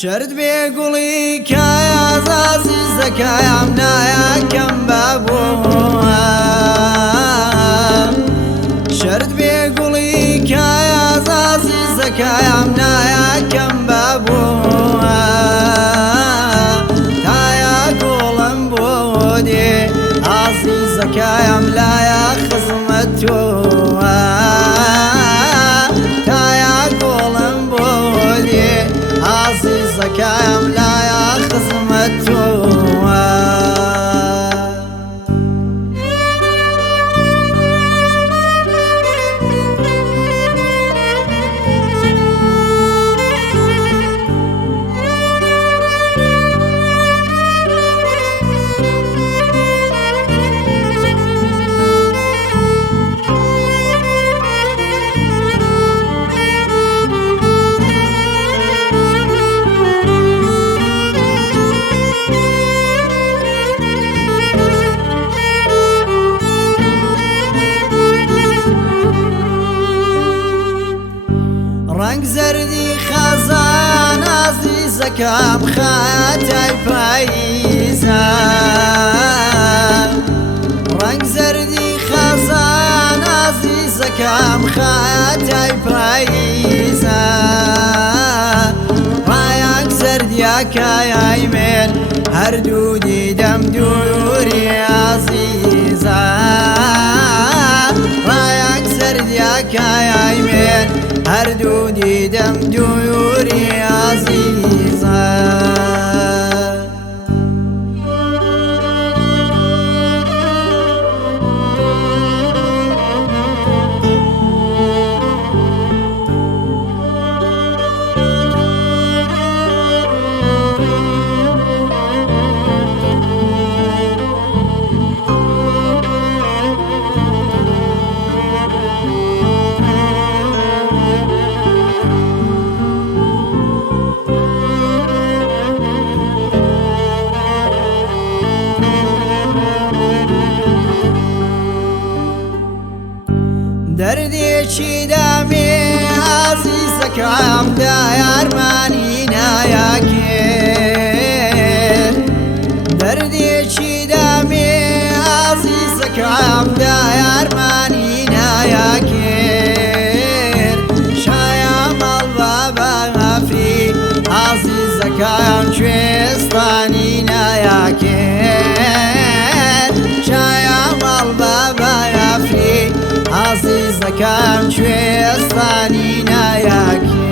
شرد بێگوڵی کایە ئازازیز دەکایە نایەکەم بابووە شرد بێگوڵی کایە ئازازیز دەکایە نایەکەم بابووە تایە گوڵم بۆ دێ ئازیز دەکایم لایە خزمەت تۆوە زكايم لا يا خزمتوها رنگ زردی خزان عزیزکم خاتای پاییزه رنگ زردی خزان عزیزکم خاتای پاییزه رایک زردیکای من هر دو دیدم دوری عزیزه رایک زردیکای من هر دو دیدم دوری عزیزه دردێکی دامێ عزیزەکەم دایارمانی نایەکێت دردێکی دامێ عزیزەکەم دایارمانی نایەکێت شایە مەڵ بابا ئەفری عزیزەکەم کوێستانی نایەکێت شایە مەڵ بابا ئەفری عزیزەکەم کوێستانی نایەکێت